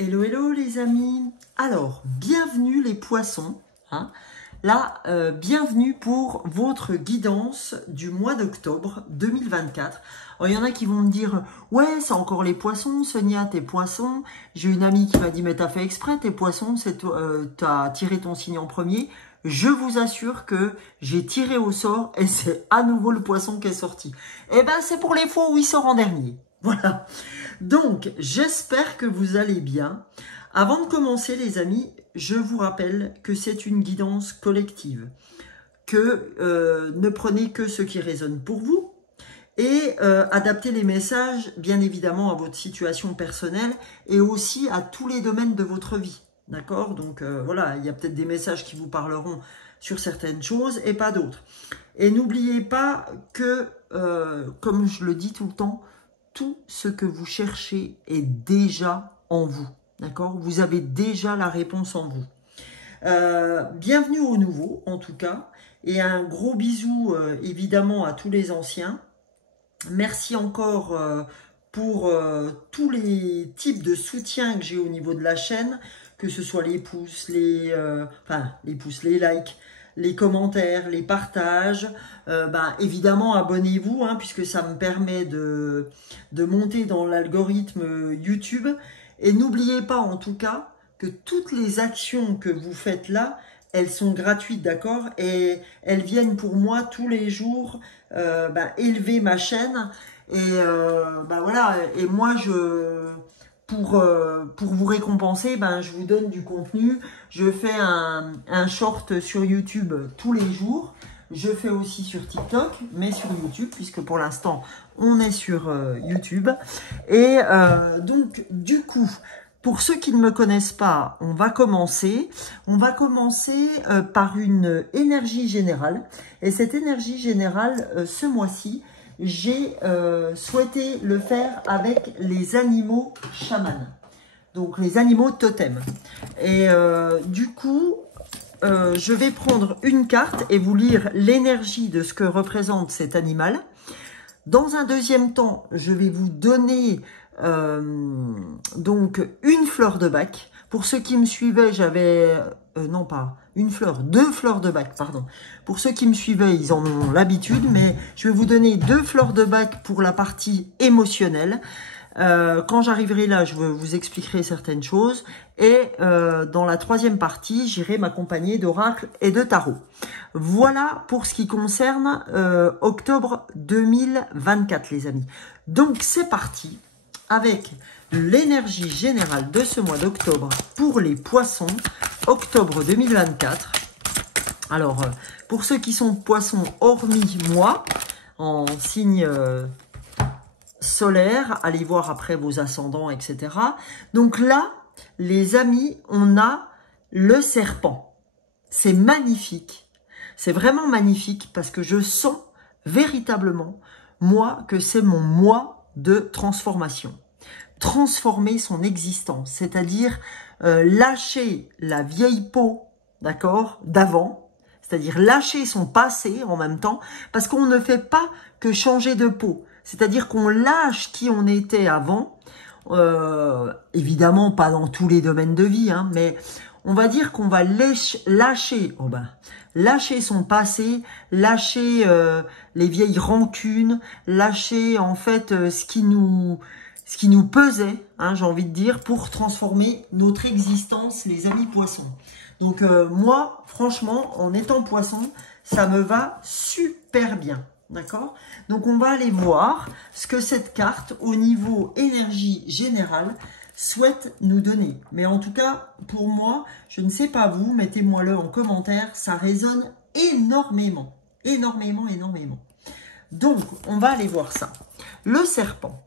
Hello, hello les amis. Alors, bienvenue les poissons. Là, bienvenue pour votre guidance du mois d'octobre 2024. Alors, il y en a qui vont me dire, ouais, c'est encore les poissons, Sonia, tes poissons. J'ai une amie qui m'a dit, mais t'as fait exprès, tes poissons, t'as tiré ton signe en premier. Je vous assure que j'ai tiré au sort et c'est à nouveau le poisson qui est sorti. Eh ben, c'est pour les fois où il sort en dernier. Voilà. Donc, j'espère que vous allez bien. Avant de commencer, les amis, je vous rappelle que c'est une guidance collective. Que ne prenez que ce qui résonne pour vous et adaptez les messages, bien évidemment, à votre situation personnelle et aussi à tous les domaines de votre vie. D'accord? Donc, voilà, il y a peut-être des messages qui vous parleront sur certaines choses et pas d'autres. Et n'oubliez pas que, comme je le dis tout le temps, tout ce que vous cherchez est déjà en vous. D'accord? Vous avez déjà la réponse en vous. Bienvenue aux nouveaux, en tout cas. Et un gros bisou, évidemment, à tous les anciens. Merci encore pour tous les types de soutien que j'ai au niveau de la chaîne, que ce soit les pouces, les likes, les commentaires, les partages. Évidemment, abonnez-vous, puisque ça me permet de monter dans l'algorithme YouTube. Et n'oubliez pas, en tout cas, que toutes les actions que vous faites là, elles sont gratuites, d'accord? Et elles viennent pour moi tous les jours élever ma chaîne. Et voilà. Et moi, pour vous récompenser, je vous donne du contenu. Je fais un short sur YouTube tous les jours. Je fais aussi sur TikTok, mais sur YouTube, puisque pour l'instant, on est sur YouTube. Et donc, du coup, pour ceux qui ne me connaissent pas, on va commencer. On va commencer par une énergie générale. Et cette énergie générale, ce mois-ci, j'ai souhaité le faire avec les animaux chamans. Donc, les animaux totems. Et du coup, je vais prendre une carte et vous lire l'énergie de ce que représente cet animal. Dans un deuxième temps, je vais vous donner donc une fleur de bac. Pour ceux qui me suivaient, j'avais... non pas une fleur, 2 fleurs de bac, pardon. Pour ceux qui me suivaient, ils en ont l'habitude, mais je vais vous donner 2 fleurs de bac pour la partie émotionnelle. Quand j'arriverai là, je vous expliquerai certaines choses. Et dans la troisième partie, j'irai m'accompagner d'oracle et de tarot. Voilà pour ce qui concerne octobre 2024, les amis. Donc, c'est parti avec l'énergie générale de ce mois d'octobre pour les poissons, octobre 2024. Alors, pour ceux qui sont poissons, hormis moi, en signe... solaire, allez voir après vos ascendants, etc. Donc là, les amis, on a le serpent. C'est magnifique. C'est vraiment magnifique parce que je sens véritablement, moi, que c'est mon mois de transformation. Transformer son existence, c'est-à-dire lâcher la vieille peau, d'accord, d'avant, c'est-à-dire lâcher son passé en même temps, parce qu'on ne fait pas que changer de peau. C'est-à-dire qu'on lâche qui on était avant, évidemment pas dans tous les domaines de vie, mais on va dire qu'on va lâcher son passé, lâcher les vieilles rancunes, lâcher en fait ce qui nous pesait, j'ai envie de dire, pour transformer notre existence, les amis poissons. Donc moi, franchement, en étant poisson, ça me va super bien. D'accord? Donc, on va aller voir ce que cette carte, au niveau énergie générale, souhaite nous donner. Mais en tout cas, pour moi, je ne sais pas vous, mettez-moi-le en commentaire, ça résonne énormément. Énormément, énormément. Donc, on va aller voir ça. Le serpent.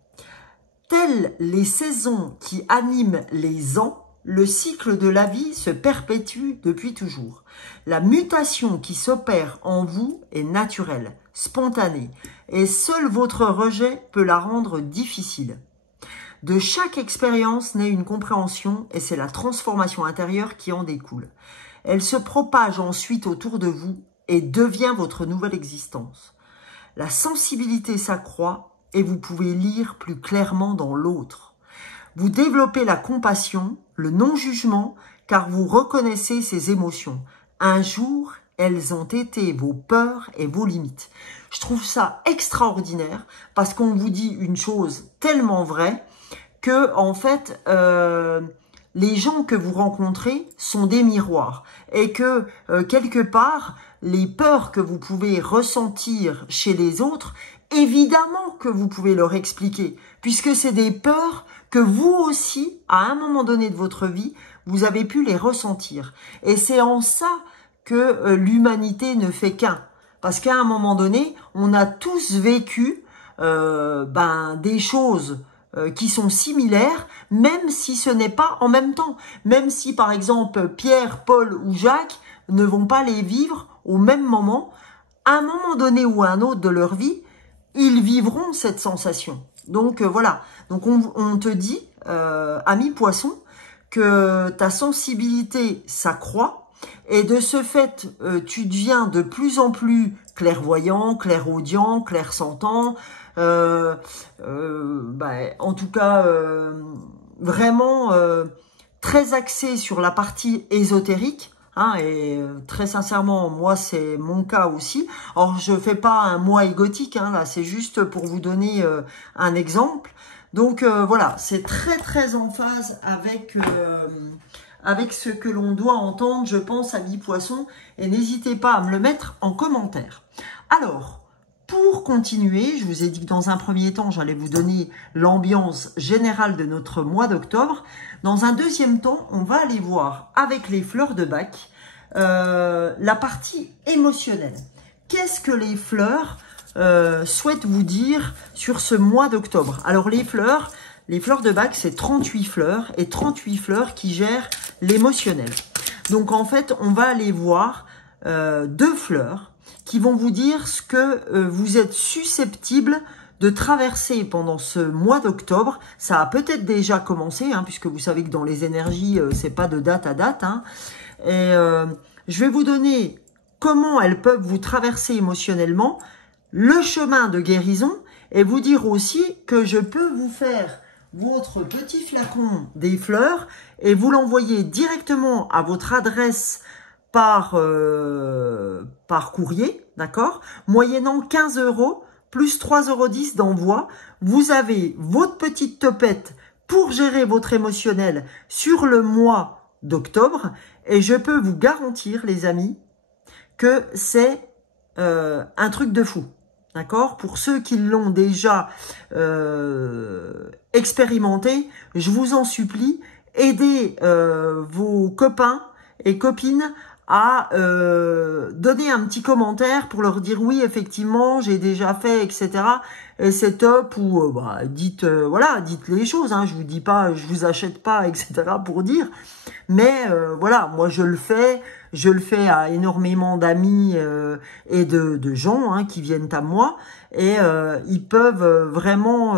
Telles les saisons qui animent les ans, le cycle de la vie se perpétue depuis toujours. La mutation qui s'opère en vous est naturelle, spontanée, et seul votre rejet peut la rendre difficile. De chaque expérience naît une compréhension et c'est la transformation intérieure qui en découle. Elle se propage ensuite autour de vous et devient votre nouvelle existence. La sensibilité s'accroît et vous pouvez lire plus clairement dans l'autre. Vous développez la compassion, le non-jugement, car vous reconnaissez ces émotions. Un jour, elles ont été vos peurs et vos limites. Je trouve ça extraordinaire parce qu'on vous dit une chose tellement vraie que, en fait, les gens que vous rencontrez sont des miroirs et que, quelque part, les peurs que vous pouvez ressentir chez les autres, évidemment que vous pouvez leur expliquer, puisque c'est des peurs que vous aussi, à un moment donné de votre vie, vous avez pu les ressentir. Et c'est en ça que l'humanité ne fait qu'un. Parce qu'à un moment donné, on a tous vécu des choses qui sont similaires, même si ce n'est pas en même temps. Même si, par exemple, Pierre, Paul ou Jacques ne vont pas les vivre au même moment, à un moment donné ou à un autre de leur vie, ils vivront cette sensation. Donc voilà, donc on te dit, ami poisson, que ta sensibilité s'accroît et de ce fait, tu deviens de plus en plus clairvoyant, clairaudient, clairsentant, en tout cas vraiment très axé sur la partie ésotérique. Hein, et très sincèrement, moi c'est mon cas aussi. Alors je fais pas un moi égotique, hein, là c'est juste pour vous donner un exemple. Donc voilà, c'est très très en phase avec ce que l'on doit entendre, je pense, amis poissons. Et n'hésitez pas à me le mettre en commentaire. Alors, pour continuer, je vous ai dit que dans un premier temps, j'allais vous donner l'ambiance générale de notre mois d'octobre. Dans un deuxième temps, on va aller voir avec les fleurs de Bach la partie émotionnelle. Qu'est-ce que les fleurs souhaitent vous dire sur ce mois d'octobre? Alors les fleurs de Bach, c'est 38 fleurs et 38 fleurs qui gèrent l'émotionnel. Donc en fait, on va aller voir deux fleurs qui vont vous dire ce que vous êtes susceptible de traverser pendant ce mois d'octobre. Ça a peut-être déjà commencé, hein, puisque vous savez que dans les énergies, c'est pas de date à date. Hein. Et je vais vous donner comment elles peuvent vous traverser émotionnellement, le chemin de guérison, et vous dire aussi que je peux vous faire votre petit flacon des fleurs et vous l'envoyer directement à votre adresse par courrier, d'accord, moyennant 15 € plus 3,10 € d'envoi. Vous avez votre petite topette pour gérer votre émotionnel sur le mois d'octobre et je peux vous garantir, les amis, que c'est un truc de fou. D'accord? Pour ceux qui l'ont déjà expérimenté, je vous en supplie, aidez vos copains et copines à donner un petit commentaire pour leur dire oui, effectivement, j'ai déjà fait, etc. Et c'est top, ou dites voilà, dites les choses, hein, je vous dis pas, je vous achète pas, etc. pour dire, mais voilà, moi je le fais à énormément d'amis et de gens hein, qui viennent à moi, et ils peuvent vraiment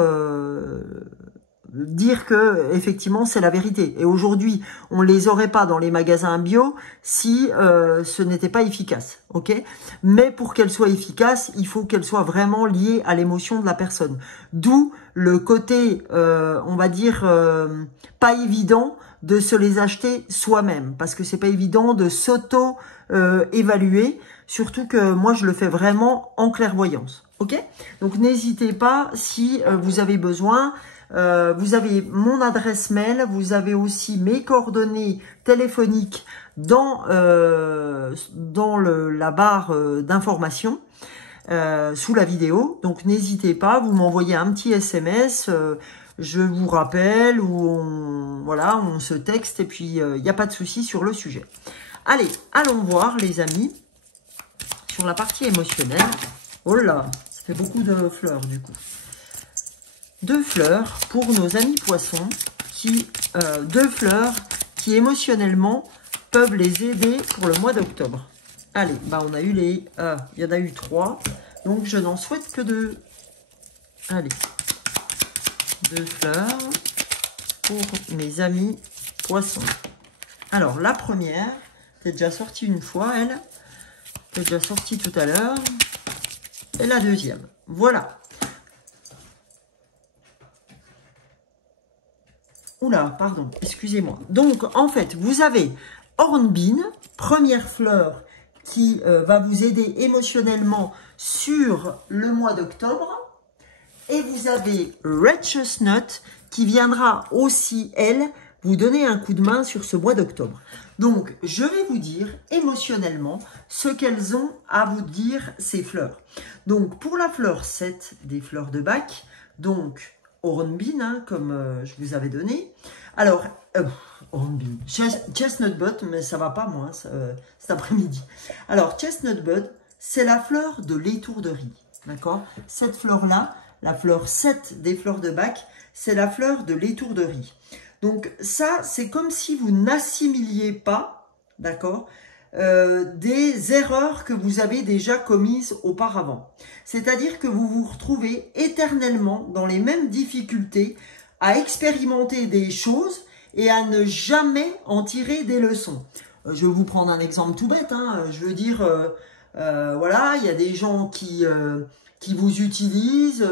dire que effectivement c'est la vérité. Et aujourd'hui, on les aurait pas dans les magasins bio si ce n'était pas efficace, ok? Mais pour qu'elle soit efficace, il faut qu'elle soit vraiment liée à l'émotion de la personne. D'où le côté, on va dire, pas évident de se les acheter soi-même, parce que c'est pas évident de s'auto-évaluer, surtout que moi je le fais vraiment en clairvoyance, ok? Donc n'hésitez pas si vous avez besoin. Vous avez mon adresse mail, vous avez aussi mes coordonnées téléphoniques dans la barre d'information sous la vidéo. Donc n'hésitez pas, vous m'envoyez un petit SMS, je vous rappelle, ou on se texte et puis il n'y a pas de souci sur le sujet. Allez, allons voir les amis sur la partie émotionnelle. Oh là, ça fait beaucoup de fleurs du coup. Deux fleurs pour nos amis poissons, deux fleurs qui émotionnellement peuvent les aider pour le mois d'octobre. Allez, on a eu il y en a eu 3, donc je n'en souhaite que 2. Allez, 2 fleurs pour mes amis poissons. Alors la première, c'est déjà sortie une fois, elle, c'est déjà sortie tout à l'heure, et la deuxième, voilà. Oula, pardon, excusez-moi. Donc, en fait, vous avez Hornbeam, première fleur qui va vous aider émotionnellement sur le mois d'octobre. Et vous avez Red Chestnut qui viendra aussi, elle, vous donner un coup de main sur ce mois d'octobre. Donc, je vais vous dire émotionnellement ce qu'elles ont à vous dire, ces fleurs. Donc, pour la fleur 7 des fleurs de Bach, donc Hornbeam, hein, comme je vous avais donné. Alors, Hornbeam, Chestnut Bud, mais ça va pas moi, cet après-midi. Alors, Chestnut Bud, c'est la fleur de l'étourderie, d'accord? Cette fleur-là, la fleur 7 des fleurs de Bach, c'est la fleur de l'étourderie. Donc ça, c'est comme si vous n'assimiliez pas, d'accord, des erreurs que vous avez déjà commises auparavant. C'est-à-dire que vous vous retrouvez éternellement dans les mêmes difficultés à expérimenter des choses et à ne jamais en tirer des leçons. Je vais vous prendre un exemple tout bête, hein. Je veux dire, voilà, il y a des gens qui vous utilisent,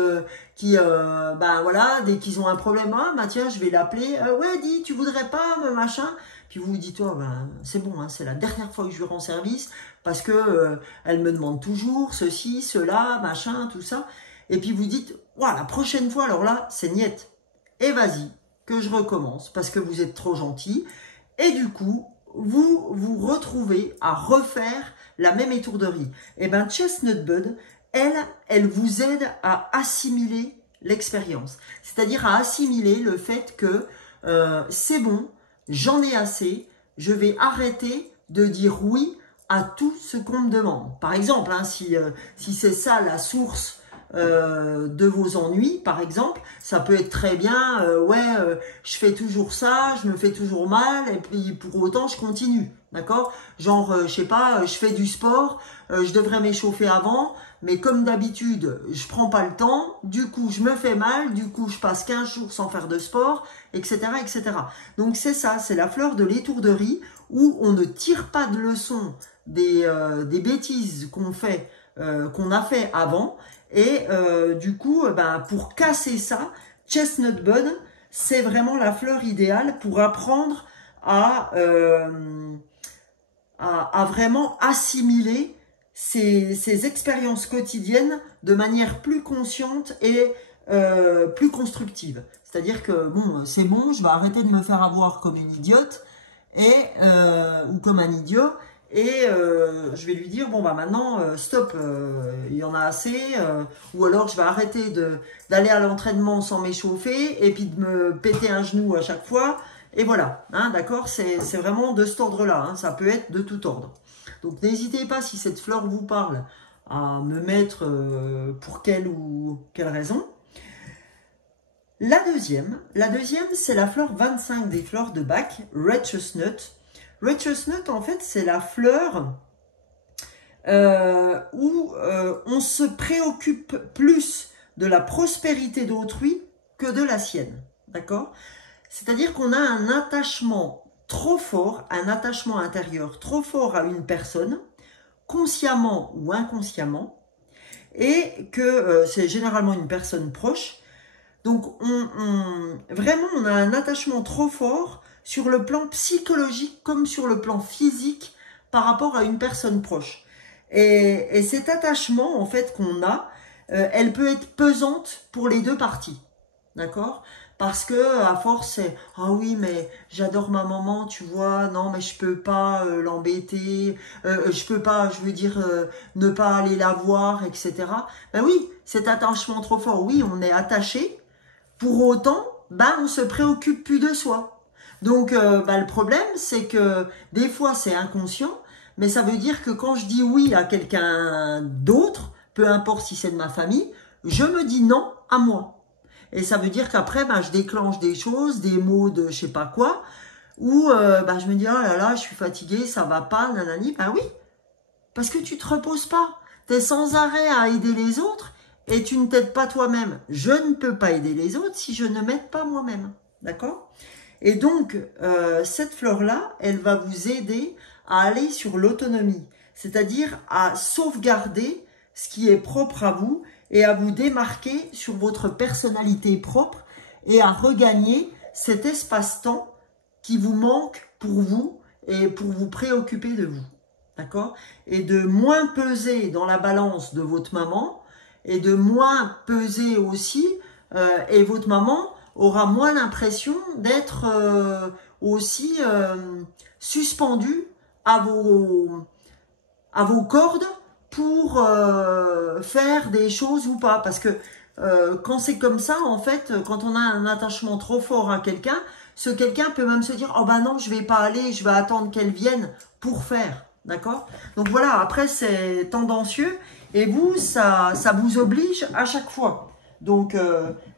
ben voilà, dès qu'ils ont un problème, ah, bah tiens, je vais l'appeler, ouais, dis, tu voudrais pas, machin, puis vous vous dites, oh, ben, c'est bon, hein, c'est la dernière fois que je lui rends service, parce que elle me demande toujours ceci, cela, machin, tout ça, et puis vous dites, ouais, la prochaine fois, alors là, c'est niette, et vas-y, que je recommence, parce que vous êtes trop gentil, et du coup, vous vous retrouvez à refaire la même étourderie. Et ben, Chestnut Bud, elle vous aide à assimiler l'expérience. C'est-à-dire à assimiler le fait que c'est bon, j'en ai assez, je vais arrêter de dire oui à tout ce qu'on me demande. Par exemple, hein, si c'est ça la source de vos ennuis, par exemple, ça peut être très bien, je fais toujours ça, je me fais toujours mal, et puis pour autant je continue, d'accord? Genre, je sais pas, je fais du sport, je devrais m'échauffer avant, mais comme d'habitude, je prends pas le temps, du coup je me fais mal, du coup je passe 15 jours sans faire de sport, etc. etc. Donc c'est ça, c'est la fleur de l'étourderie, où on ne tire pas de leçon des bêtises qu'on a fait avant. Et du coup, ben, pour casser ça, Chestnut Bud, c'est vraiment la fleur idéale pour apprendre à vraiment assimiler ces expériences quotidiennes de manière plus consciente et plus constructive. C'est-à-dire que, bon, c'est bon, je vais arrêter de me faire avoir comme une idiote ou comme un idiot. Et je vais lui dire, bon bah maintenant, stop, il y en a assez, ou alors je vais arrêter d'aller à l'entraînement sans m'échauffer, et puis de me péter un genou à chaque fois, et voilà, hein, d'accord, c'est vraiment de cet ordre-là, hein, ça peut être de tout ordre. Donc n'hésitez pas, si cette fleur vous parle, à me mettre pour quelle ou quelle raison. La deuxième, c'est la fleur 25 des fleurs de Bach, Red Chestnut. Red Chestnut, en fait, c'est la fleur où on se préoccupe plus de la prospérité d'autrui que de la sienne, d'accord? C'est-à-dire qu'on a un attachement trop fort, un attachement intérieur trop fort à une personne, consciemment ou inconsciemment, et que c'est généralement une personne proche. Donc, vraiment, on a un attachement trop fort sur le plan psychologique comme sur le plan physique par rapport à une personne proche. Et cet attachement, en fait, qu'on a, elle peut être pesante pour les deux parties. D'accord? Parce que à force, c'est « Ah oui, mais j'adore ma maman, tu vois, non, mais je peux pas l'embêter, je peux pas, je veux dire, ne pas aller la voir, etc. » Ben oui, cet attachement trop fort, oui, on est attaché. Pour autant, ben, on se préoccupe plus de soi. Donc, le problème, c'est que des fois, c'est inconscient, mais ça veut dire que quand je dis oui à quelqu'un d'autre, peu importe si c'est de ma famille, je me dis non à moi. Et ça veut dire qu'après, ben, je déclenche des choses, des mots de je sais pas quoi, où je me dis, oh là là, je suis fatiguée, ça va pas, nanani. Ben oui, parce que tu te reposes pas. Tu es sans arrêt à aider les autres et tu ne t'aides pas toi-même. Je ne peux pas aider les autres si je ne m'aide pas moi-même. D'accord ? Et donc, cette fleur-là, elle va vous aider à aller sur l'autonomie, c'est-à-dire à sauvegarder ce qui est propre à vous et à vous démarquer sur votre personnalité propre et à regagner cet espace-temps qui vous manque pour vous et pour vous préoccuper de vous. D'accord? Et de moins peser dans la balance de votre maman et de moins peser aussi, et votre maman aura moins l'impression d'être aussi suspendue à vos cordes pour faire des choses ou pas. Parce que quand c'est comme ça, en fait, quand on a un attachement trop fort à quelqu'un, ce quelqu'un peut même se dire « Oh bah non, je vais pas aller, je vais attendre qu'elle vienne pour faire. » D'accord? Donc voilà, après c'est tendancieux et vous, ça vous oblige à chaque fois. Donc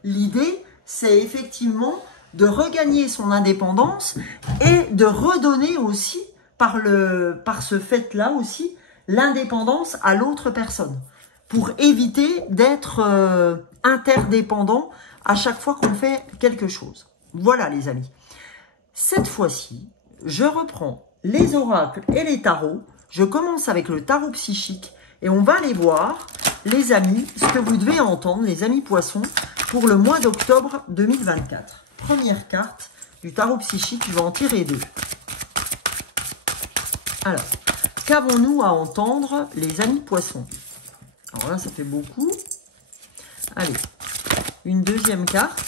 l'idée, c'est effectivement de regagner son indépendance et de redonner aussi, par ce fait-là aussi, l'indépendance à l'autre personne. Pour éviter d'être interdépendant à chaque fois qu'on fait quelque chose. Voilà les amis. Cette fois-ci, je reprends les oracles et les tarots. Je commence avec le tarot psychique et on va aller voir, les amis, ce que vous devez entendre, les amis poissons, pour le mois d'octobre 2024. Première carte du tarot psychique, je vais en tirer 2. Alors, qu'avons-nous à entendre, les amis poissons? Alors là, ça fait beaucoup. Allez, une deuxième carte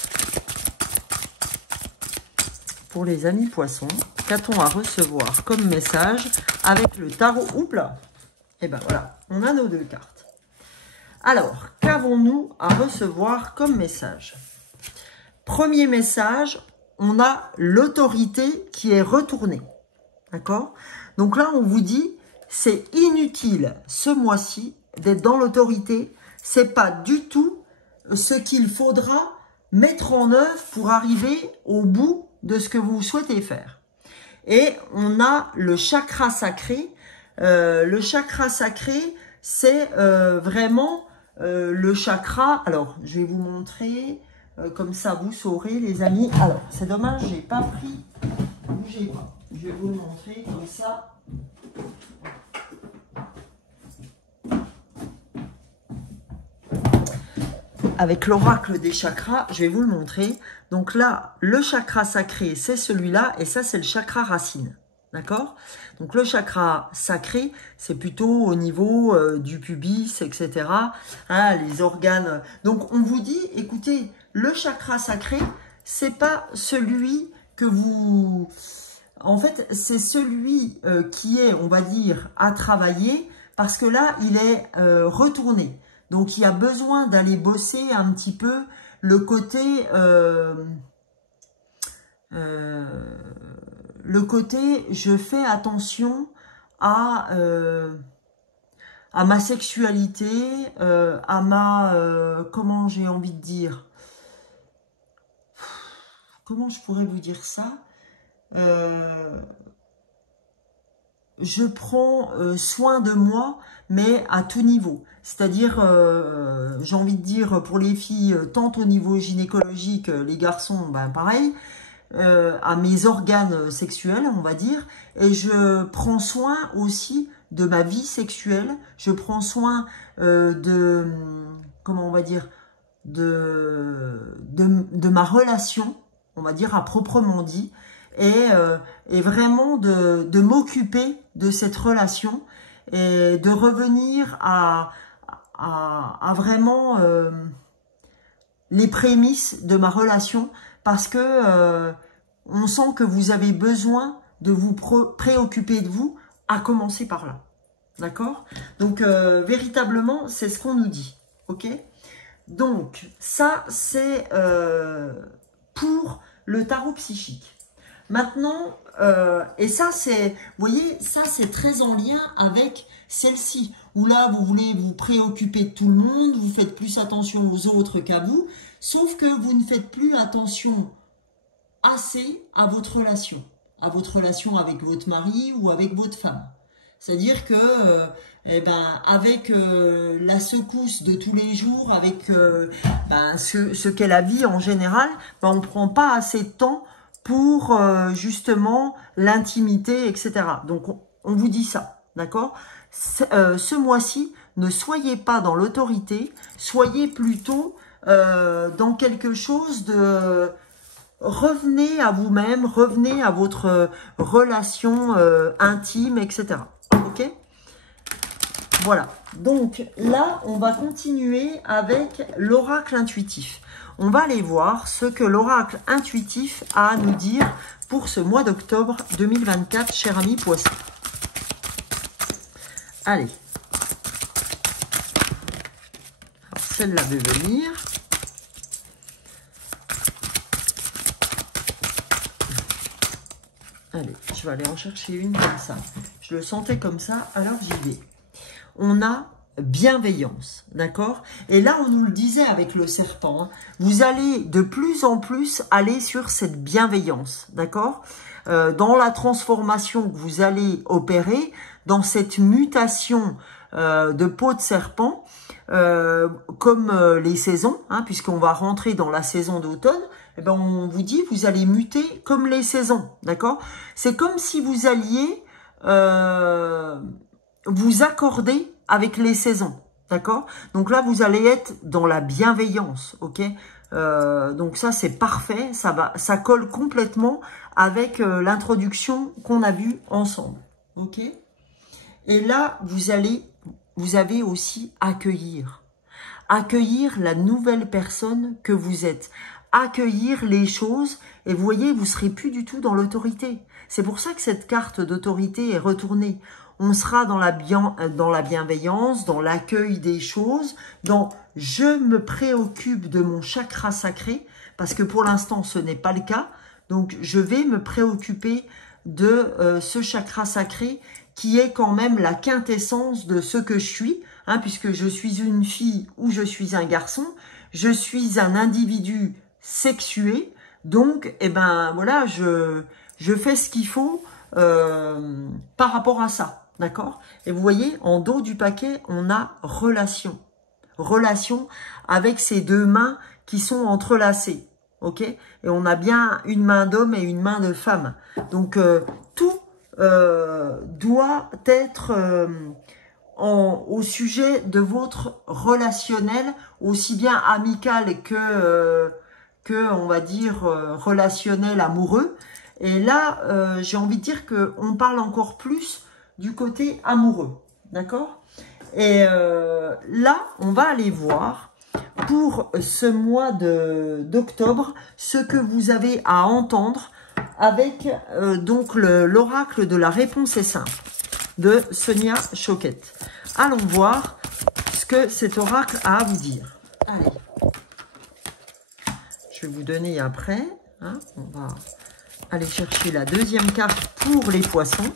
pour les amis poissons. Qu'a-t-on à recevoir comme message avec le tarot? Oups là. Et ben voilà, on a nos 2 cartes. Alors, qu'avons-nous à recevoir comme message? Premier message, on a l'autorité qui est retournée. D'accord? Donc là, on vous dit, c'est inutile ce mois-ci d'être dans l'autorité. C'est pas du tout ce qu'il faudra mettre en œuvre pour arriver au bout de ce que vous souhaitez faire. Et on a le chakra sacré. Le chakra sacré, c'est vraiment le chakra. Alors, je vais vous montrer, comme ça vous saurez, les amis. Alors, c'est dommage, j'ai pas pris. Bougez pas. Je vais vous le montrer comme ça. Avec l'oracle des chakras, je vais vous le montrer. Donc là, le chakra sacré, c'est celui-là, et ça, c'est le chakra racine. D'accord? Donc le chakra sacré, c'est plutôt au niveau du pubis, etc. Hein, les organes. Donc on vous dit, écoutez, le chakra sacré, c'est pas celui que vous... En fait, c'est celui qui est, on va dire, à travailler, parce que là, il est retourné. Donc, il y a besoin d'aller bosser un petit peu le côté je fais attention à ma sexualité, à ma, comment j'ai envie de dire, comment je pourrais vous dire ça, je prends soin de moi, mais à tout niveau. C'est-à-dire, j'ai envie de dire, pour les filles, tant au niveau gynécologique, les garçons, ben pareil, à mes organes sexuels, on va dire. Et je prends soin aussi de ma vie sexuelle. Je prends soin comment on va dire, de ma relation, on va dire, à proprement dit. Et vraiment de m'occuper de cette relation et de revenir à vraiment les prémices de ma relation, parce que on sent que vous avez besoin de vous préoccuper de vous, à commencer par là. D'accord? Donc véritablement, c'est ce qu'on nous dit. Ok? Donc ça, c'est pour le tarot psychique. Maintenant, et ça c'est, vous voyez, ça c'est très en lien avec celle-ci, où là vous voulez vous préoccuper de tout le monde, vous faites plus attention aux autres qu'à vous, sauf que vous ne faites plus attention assez à votre relation avec votre mari ou avec votre femme. C'est-à-dire que, eh ben, avec la secousse de tous les jours, avec ce qu'est la vie en général, ben, on ne prend pas assez de temps pour justement l'intimité, etc. Donc, on vous dit ça, d'accord? Ce mois-ci, ne soyez pas dans l'autorité, soyez plutôt dans quelque chose revenez à vous-même, revenez à votre relation intime, etc. Ok? Voilà. Donc là, on va continuer avec l'oracle intuitif. On va aller voir ce que l'oracle intuitif a à nous dire pour ce mois d'octobre 2024, cher ami Poisson. Allez. Celle-là veut venir. Allez, je vais aller en chercher une comme ça. Je le sentais comme ça, alors j'y vais. On a bienveillance, d'accord? Et là, on nous le disait avec le serpent, hein, vous allez de plus en plus aller sur cette bienveillance, d'accord? Dans la transformation que vous allez opérer, dans cette mutation de peau de serpent, comme les saisons, hein, puisqu'on va rentrer dans la saison d'automne, eh ben on vous dit vous allez muter comme les saisons, d'accord? C'est comme si vous alliez vous accorder avec les saisons, d'accord? Donc là, vous allez être dans la bienveillance, ok? Donc ça, c'est parfait, ça colle complètement avec l'introduction qu'on a vue ensemble, ok? Et là, vous avez aussi accueillir la nouvelle personne que vous êtes, accueillir les choses, et vous voyez, vous serez plus du tout dans l'autorité. C'est pour ça que cette carte d'autorité est retournée. On sera dans la bienveillance, dans l'accueil des choses, dans « je me préoccupe de mon chakra sacré », parce que pour l'instant, ce n'est pas le cas. Donc, je vais me préoccuper de ce chakra sacré qui est quand même la quintessence de ce que je suis, hein, puisque je suis une fille ou je suis un garçon, je suis un individu sexué, donc, eh ben, voilà, je fais ce qu'il faut par rapport à ça. D'accord? Et vous voyez, en dos du paquet, on a relation. Relation avec ces deux mains qui sont entrelacées. Ok? Et on a bien une main d'homme et une main de femme. Donc, tout doit être au sujet de votre relationnel, aussi bien amical que on va dire, relationnel amoureux. Et là, j'ai envie de dire qu'on parle encore plus du côté amoureux, d'accord? Et là, on va aller voir pour ce mois d'octobre ce que vous avez à entendre avec donc l'oracle de la réponse est simple de Sonia Choquette. Allons voir ce que cet oracle a à vous dire. Allez, je vais vous donner après, hein, on va aller chercher la deuxième carte pour les poissons.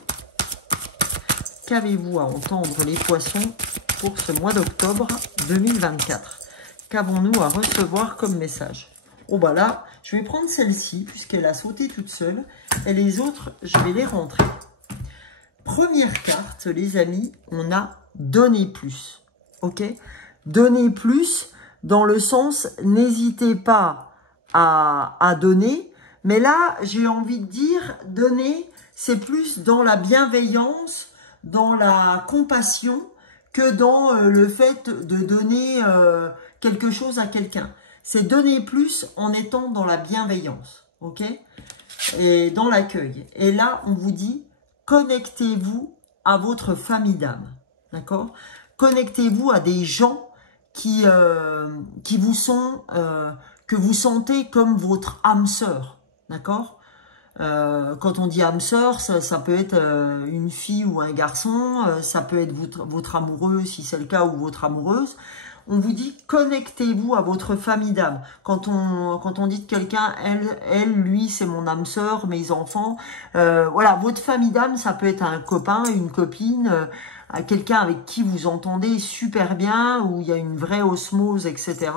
Qu'avez-vous à entendre les poissons pour ce mois d'octobre 2024? Qu'avons-nous à recevoir comme message? Oh bah là, je vais prendre celle-ci puisqu'elle a sauté toute seule. Et les autres, je vais les rentrer. Première carte, les amis, on a donner plus. Ok? Donner plus dans le sens, n'hésitez pas à donner. Mais là, j'ai envie de dire, donner, c'est plus dans la bienveillance, dans la compassion, que dans le fait de donner quelque chose à quelqu'un. C'est donner plus en étant dans la bienveillance, ok? Et dans l'accueil. Et là, on vous dit, connectez-vous à votre famille d'âme, d'accord? Connectez-vous à des gens qui vous sont, que vous sentez comme votre âme sœur, d'accord? Quand on dit âme sœur, ça peut être une fille ou un garçon, ça peut être votre amoureux si c'est le cas ou votre amoureuse. On vous dit connectez-vous à votre famille d'âme. Quand on dit de quelqu'un, elle, lui, c'est mon âme sœur, mes enfants. Voilà, votre famille d'âme, ça peut être un copain, une copine, quelqu'un avec qui vous entendez super bien, où il y a une vraie osmose, etc.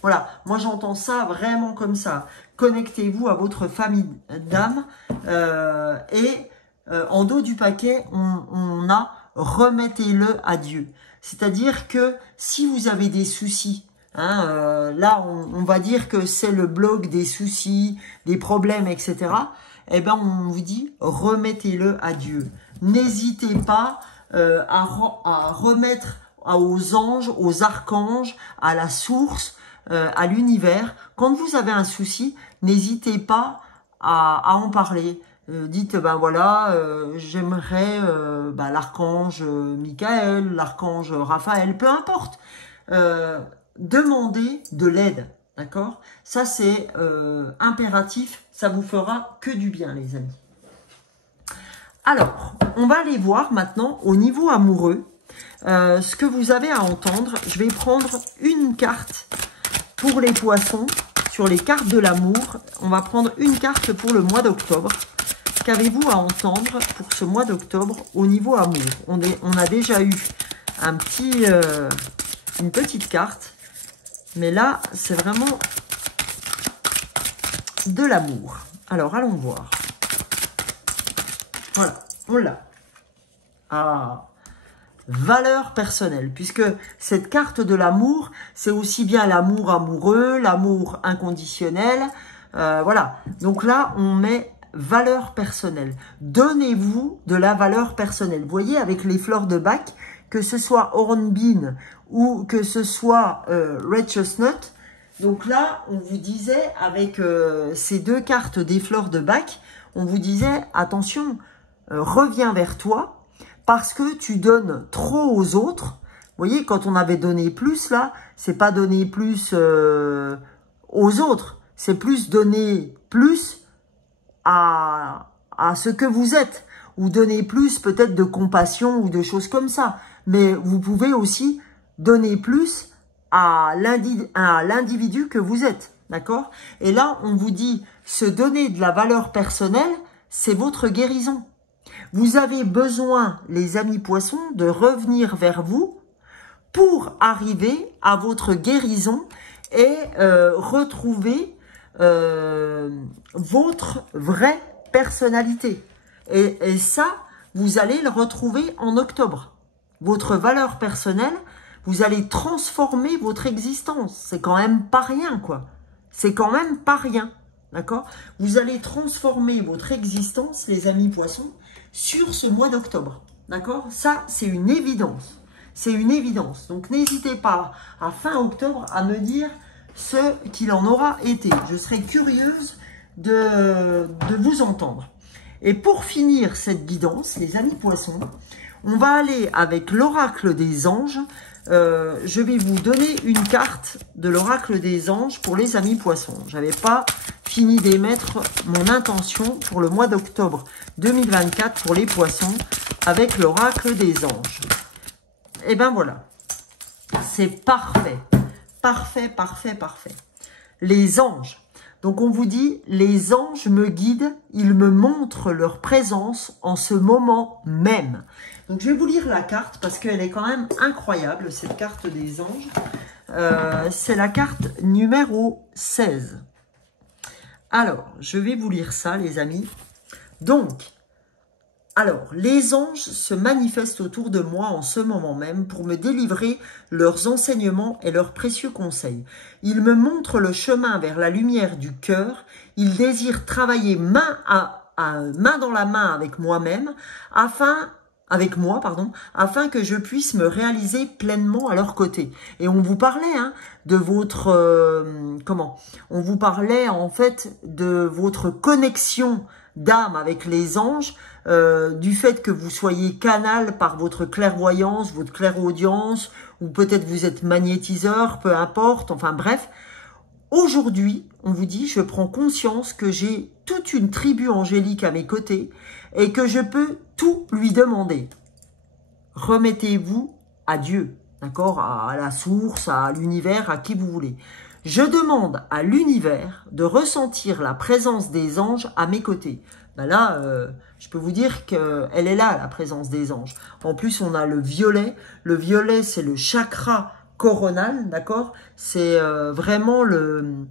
Voilà, moi j'entends ça vraiment comme ça. Connectez-vous à votre famille d'âme et en dos du paquet, on a remettez-le à Dieu. C'est-à-dire que si vous avez des soucis, hein, là on va dire que c'est le bloc des soucis, des problèmes, etc. Eh ben on vous dit remettez-le à Dieu. N'hésitez pas à remettre aux anges, aux archanges, à la source, à l'univers. Quand vous avez un souci, n'hésitez pas à en parler. Dites, ben voilà, j'aimerais l'archange Michael, l'archange Raphaël, peu importe. Demandez de l'aide, d'accord? Ça, c'est impératif, ça vous fera que du bien, les amis. Alors, on va aller voir maintenant au niveau amoureux ce que vous avez à entendre. Je vais prendre une carte pour les poissons sur les cartes de l'amour. On va prendre une carte pour le mois d'octobre. Qu'avez-vous à entendre pour ce mois d'octobre au niveau amour? On a déjà eu une petite carte, mais là, c'est vraiment de l'amour. Alors, allons voir. Voilà, on l'a. Ah, valeur personnelle, puisque cette carte de l'amour, c'est aussi bien l'amour amoureux, l'amour inconditionnel. Voilà, donc là, on met valeur personnelle. Donnez-vous de la valeur personnelle. Vous voyez, avec les fleurs de Bach, que ce soit hornbeam ou que ce soit red chestnut. Donc là, on vous disait, avec ces deux cartes des fleurs de Bach, on vous disait, attention, reviens vers toi, parce que tu donnes trop aux autres. Vous voyez, quand on avait donné plus, là, c'est pas donner plus aux autres, c'est plus donner plus à ce que vous êtes, ou donner plus peut-être de compassion ou de choses comme ça. Mais vous pouvez aussi donner plus à l'individu que vous êtes, d'accord? Et là, on vous dit, se donner de la valeur personnelle, c'est votre guérison. Vous avez besoin, les amis poissons, de revenir vers vous pour arriver à votre guérison et retrouver votre vraie personnalité. Et ça, vous allez le retrouver en octobre. Votre valeur personnelle, vous allez transformer votre existence. C'est quand même pas rien, quoi. C'est quand même pas rien, d'accord? Vous allez transformer votre existence, les amis poissons, sur ce mois d'octobre, d'accord? Ça, c'est une évidence. C'est une évidence. Donc, n'hésitez pas à fin octobre à me dire ce qu'il en aura été. Je serai curieuse de vous entendre. Et pour finir cette guidance, les amis poissons, on va aller avec l'oracle des anges. Je vais vous donner une carte de l'oracle des anges pour les amis poissons. Je n'avais pas fini d'émettre mon intention pour le mois d'octobre 2024 pour les poissons avec l'oracle des anges. Et ben voilà, c'est parfait, parfait, parfait, parfait. Les anges. Donc on vous dit, les anges me guident, ils me montrent leur présence en ce moment même. Donc je vais vous lire la carte parce qu'elle est quand même incroyable, cette carte des anges. C'est la carte numéro 16. Alors, je vais vous lire ça, les amis. Donc, alors, les anges se manifestent autour de moi en ce moment même pour me délivrer leurs enseignements et leurs précieux conseils. Ils me montrent le chemin vers la lumière du cœur. Ils désirent travailler main dans la main avec moi-même, afin que je puisse me réaliser pleinement à leur côté. Et on vous parlait de votre on vous parlait en fait de votre connexion d'âme avec les anges, du fait que vous soyez canal par votre clairvoyance, votre clairaudience, ou peut-être vous êtes magnétiseur, peu importe, enfin bref. Aujourd'hui, on vous dit, je prends conscience que j'ai toute une tribu angélique à mes côtés et que je peux tout lui demander. Remettez-vous à Dieu, d'accord, à la source, à l'univers, à qui vous voulez. Je demande à l'univers de ressentir la présence des anges à mes côtés. Ben là, je peux vous dire qu'elle est là, la présence des anges. En plus, on a le violet. Le violet, c'est le chakra coronal, d'accord? C'est vraiment le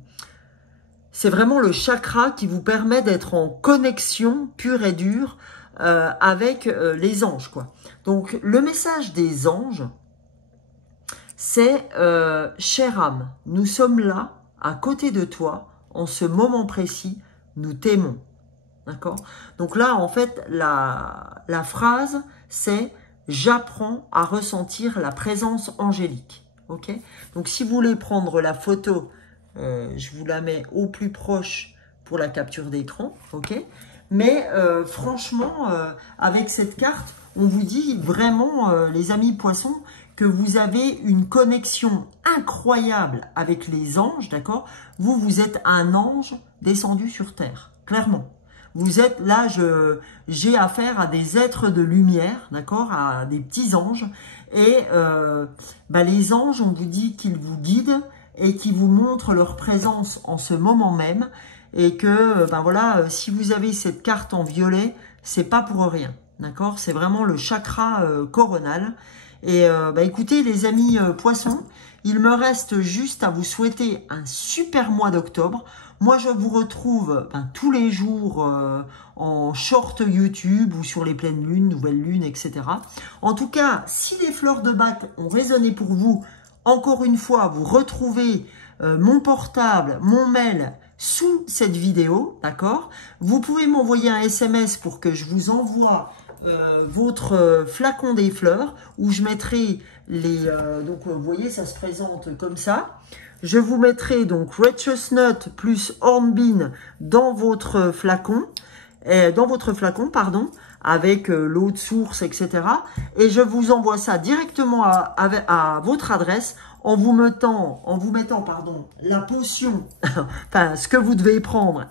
chakra qui vous permet d'être en connexion pure et dure avec les anges, quoi. Donc, le message des anges, c'est chère âme, nous sommes là, à côté de toi, en ce moment précis, nous t'aimons. D'accord? Donc là, en fait, la phrase, c'est « J'apprends à ressentir la présence angélique ». ok? Donc, si vous voulez prendre la photo, je vous la mets au plus proche pour la capture d'écran, ok? Mais franchement, avec cette carte, on vous dit vraiment, les amis poissons, que vous avez une connexion incroyable avec les anges, d'accord? Vous êtes un ange descendu sur terre, clairement. Vous êtes là, j'ai affaire à des êtres de lumière, d'accord, à des petits anges. Et les anges, on vous dit qu'ils vous guident et qu'ils vous montrent leur présence en ce moment même. Et que, voilà, si vous avez cette carte en violet, c'est pas pour rien, d'accord? C'est vraiment le chakra coronal. Et écoutez, les amis poissons, il me reste juste à vous souhaiter un super mois d'octobre. Moi, je vous retrouve tous les jours en short YouTube ou sur les pleines lunes, nouvelles lunes, etc. En tout cas, si les fleurs de bac ont résonné pour vous, encore une fois, vous retrouvez mon portable, mon mail sous cette vidéo, d'accord? Vous pouvez m'envoyer un SMS pour que je vous envoie votre flacon des fleurs où je mettrai les... donc, vous voyez, ça se présente comme ça. Je vous mettrai donc Red Chestnut plus Hornbeam dans votre flacon, avec l'eau de source, etc. Et je vous envoie ça directement à votre adresse en vous mettant la potion, enfin ce que vous devez prendre.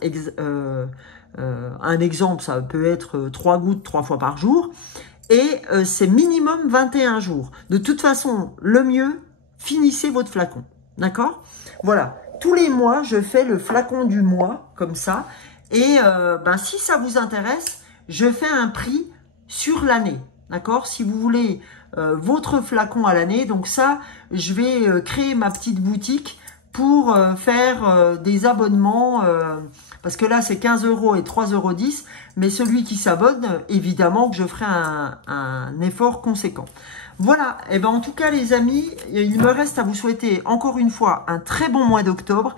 Un exemple, ça peut être 3 gouttes 3 fois par jour. Et c'est minimum 21 jours. De toute façon, le mieux, finissez votre flacon. D'accord? Voilà. Tous les mois, je fais le flacon du mois, comme ça. Et si ça vous intéresse, je fais un prix sur l'année. D'accord? Si vous voulez votre flacon à l'année, donc ça, je vais créer ma petite boutique pour faire des abonnements. Parce que là, c'est 15 € et 3,10 €. Mais celui qui s'abonne, évidemment que je ferai un effort conséquent. Voilà, et en tout cas les amis, il me reste à vous souhaiter encore une fois un très bon mois d'octobre.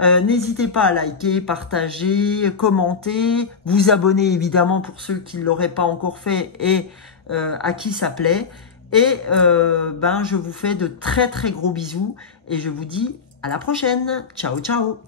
N'hésitez pas à liker, partager, commenter, vous abonner évidemment pour ceux qui ne l'auraient pas encore fait et à qui ça plaît. Et je vous fais de très très gros bisous et je vous dis à la prochaine. Ciao ciao.